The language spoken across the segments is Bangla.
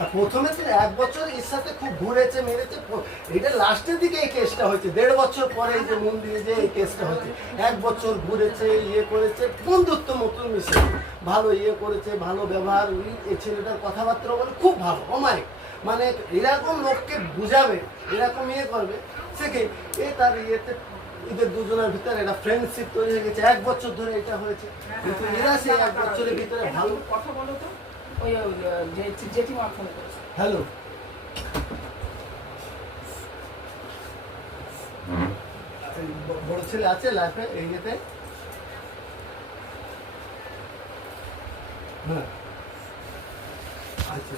আর প্রথমে তো 1 বছর এর সাথে খুব ঘুরেছে মেরেছে, এটা লাস্টের দিকে এই কেসটা হয়েছে, 1.5 বছর পরে এই যে মন্দিরে যে এই কেসটা হয়েছে। 1 বছর ঘুরেছে, ইয়ে করেছে, বন্ধুত্ব মতন মিশে ভালো ইয়ে করেছে, ভালো ব্যবহার। এই ছেলেটার কথাবার্তা বলে খুব ভালো, অমায়িক, মানে এরকম লোককে বুঝাবে, এরকম ইয়ে করবে সে কি এ তার ইয়েতে এদের দুজনের ভিতরে একটা ফ্রেন্ডশিপ তৈরি হয়ে গেছে। 1 বছর ধরে এটা হয়েছে, কিন্তু এরা সেই 1 বছরের ভিতরে ভালো কথা বলো তো। ওই জেঠিমা ফোন করেছে। হ্যালো, বড় ছেলে আছে লাইফে এই ইয়েতে? হ্যাঁ, আচ্ছা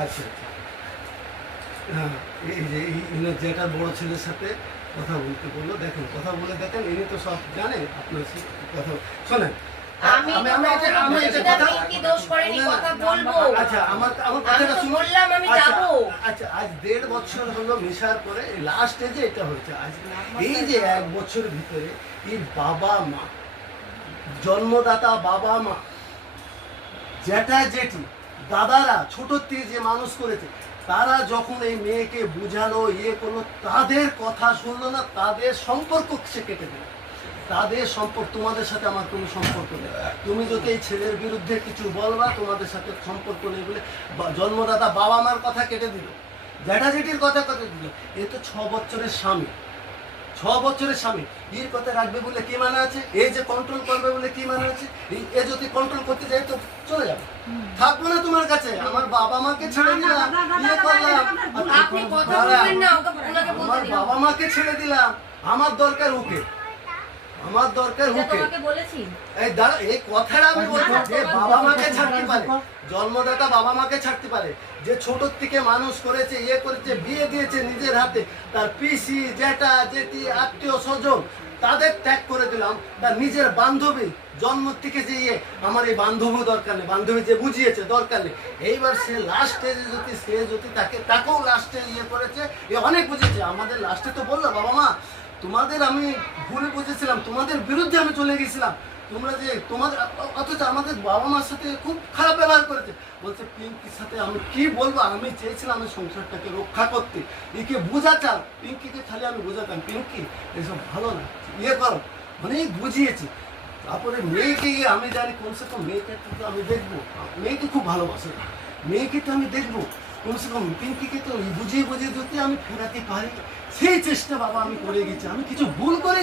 আচ্ছা, হ্যাঁ, এই যে যেটা বড় ছেলের সাথে কথা বলতে বললো, দেখেন কথা বলে দেখেন, ইনি তো সব জানে আপনার কথা। শোনেন, আচ্ছা আমার কথাটা শুনুন। আচ্ছা, আজ 1.5 বছর হলো মিশার পরে লাস্ট যে এটা হয়েছে। আজ এই যে 1 বছরের ভিতরে এই বাবা মা, জন্মদাতা বাবা মা, জ্যাঠা জেঠি, দাদারা ছোট থেকে যে মানুষ করেছে, তারা যখন এই মেয়েকে বুঝালো, ইয়ে করলো, তাদের কথা শুনলো না, তাদের সম্পর্ক সে কেটে দিল। তাদের সম্পর্ক, তোমাদের সাথে আমার কোনো সম্পর্ক নেই, তুমি যদি এই ছেলের বিরুদ্ধে কিছু বলবা তোমাদের সাথে সম্পর্ক নেই বলে জন্মদাতা বাবা মার কথা কেটে দিল, জ্যাঠা জেঠির কথা কেটে দিল। এ তো 6 বছরের স্বামী, 6 বছরের স্বামী, এর কথা রাখবে বলে কি মানে আছে? এই যে কন্ট্রোল করবে বলে কি মানে আছে? এ যদি কন্ট্রোল করতে যায় তো চলে যাবে, থাকবো না তোমার কাছে। আমার বাবা মাকে ছেড়ে দিলাম, ইয়ে করলাম, আমার বাবা মাকে ছেড়ে দিলাম, আমার দরকার ওকে, আমার দরকার ওকে। এই দাঁড়া, এই কথাটা আমি বলছি, যে বাবা মাকে ছাড়তে পারে, জন্মদাতা বাবা মাকে ছাড়তে পারে, যে ছোট থেকে মানুষ করেছে, ইয়ে করেছে, বিয়ে দিয়েছে নিজের হাতে, তার পিসি, জ্যাঠা জেঠি, আত্মীয় স্বজন, তাদের ত্যাগ করে দিলাম। তার নিজের বান্ধবী, জন্ম থেকে যে ইয়ে, আমার এই বান্ধবী দরকার নেই, বান্ধবী যে বুঝিয়েছে দরকার নেই। এইবার সে লাস্টে যদি সে যদি তাকেও লাস্টে ইয়ে করেছে, এ অনেক বুঝেছে। আমাদের লাস্টে তো বললো বাবা মা তোমাদের আমি ভুল বুঝেছিলাম, তোমাদের বিরুদ্ধে আমি চলে গেছিলাম, তোমরা যে তোমাদের, অথচ আমাদের বাবা মার সাথে খুব খারাপ ব্যবহার করেছে। বলছে পিঙ্কির সাথে আমি কি বলবো, আমি চেয়েছিলাম এই সংসারটাকে রক্ষা করতে, একে বোঝাতাম, পিঙ্কিকে খালি আমি বোঝাতাম, পিঙ্কি এসব ভালো না, ইয়ে করো, অনেক বুঝিয়েছি। তারপরে মেয়েকে আমি জানি কমসে কম মেয়েকে তো আমি দেখবো, মেয়েকে খুব ভালোবাসে, মেয়েকে তো আমি দেখবো, কমসে কম পিঙ্কিকে তো বুঝিয়ে বুঝিয়ে যদি আমি ফেরাতে পারি, সেই চেষ্টা বাবা আমি করে গেছি। আমি কিছু ভুল করে